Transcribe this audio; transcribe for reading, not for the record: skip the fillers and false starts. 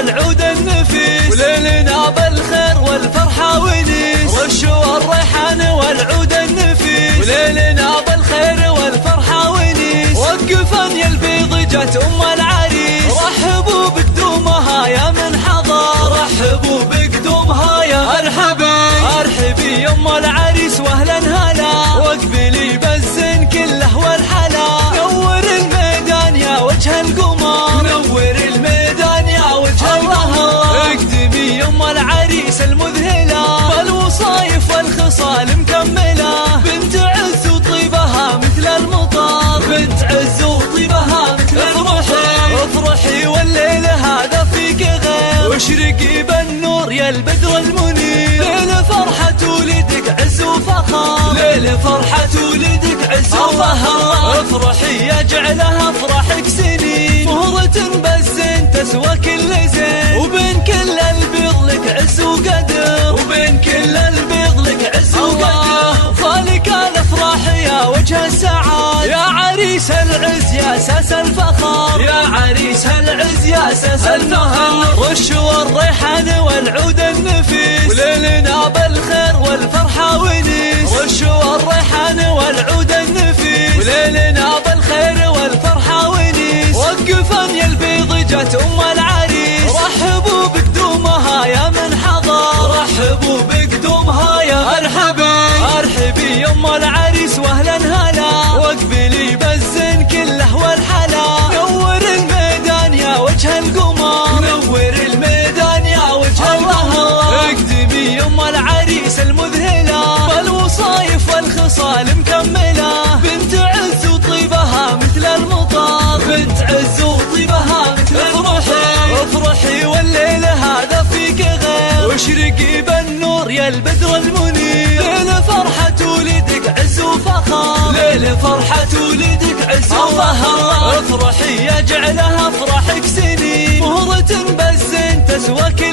والعود النفيس، وليلنا بالخير والفرحة ونيس. رشوا الريحان والعود النفيس، وليلنا بالخير والفرحة ونيس. وقفن يا البيض جت ام العريس، رحبوا بقدومها يا من حضر، رحبوا بقدومها يا مرحبا. ارحبي يا ام العريس واهلا هلا، واقبلي بالزين كله والحلا. نور الميدان يا وجه القمر، نور الميدان يا وجه القمر. اقدمي يا ام العريس المذهله، بالوصايف والخصال مكمله. بنت عز وطيبها مثل المطر، بنت عز وطيبها مثل المطر. افرحي والليل هذا فيك غير، واشرقي بالنور يا البدر المنير. ليل فرحة ولدك عز وفخر، ليل فرحة ولدك عز وفخر. افرحي يا جعلها افراحك سنين، مهرة بالزين تسوى كل زين. وبين كل البيض لك عز وقدر، وبين كل البيض لك عز وقدر. فالك الافراح يا وجه السعاد، يا عريس العز يا ساس الفخر، يا عريس العز يا ساس الفخر. رشوا الريحان والعود النفيس، وليلنا بالخير والفرحة ونيس. رشوا الريحان والعود النفيس، وليلنا بالخير والفرحة ونيس. وقفن يا البيض جت ام العريس، رحبوا بقدومها يا من حضر، رحبوا بقدومها يا مرحبا. ارحبي يا ام العريس واهلا هلا، واقبلي بالزين كله والحلا. نور الميدان يا وجه القمر، نور الميدان يا وجه القمر. اقدمي يا ام العريس المذهله، بالوصايف والخصال مكمله. بنت عز وطيبها مثل المطر، بنت عز وطيبها مثل المطر. افرحي والليل هذا فيك غير، واشرقي بالنور يا البدر المنير. ليل فرحة ولدك عز وفخر، ليل فرحة ولدك عز وفخر. افرحي يا جعلها افراحك سنين، مهرة بالزين تسوى كل